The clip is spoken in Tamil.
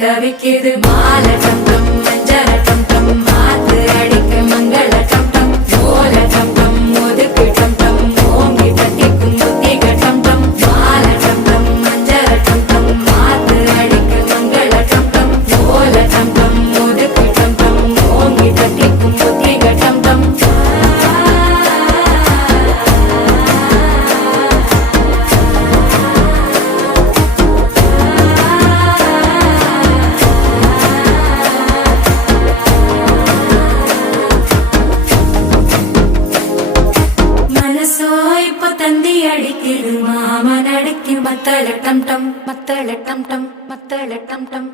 தவிக்குது மால டம் டம் மஞ்சள டம் டம் மாத்து அடிக்க மங்கள டம் டம் ஓல டம் டம் ஒதுக்கு டம் டம் ஓங்கி தட்டிக்கும் புத்திக டம் டம் மால டம் டம் மஞ்சள டம் டம் மாத்து அடிக்க மங்கள டம் டம் ஓல டம் டம் ஒதுக்கு டம் டம் ஓங்கி தட்டிக்கும் புத்திக டம் டம் தந்தி அடிக்குது மாமன் அடிக்கு மத்தள டம் டம் மத்தள டம் டம் மத்தள டம் டம்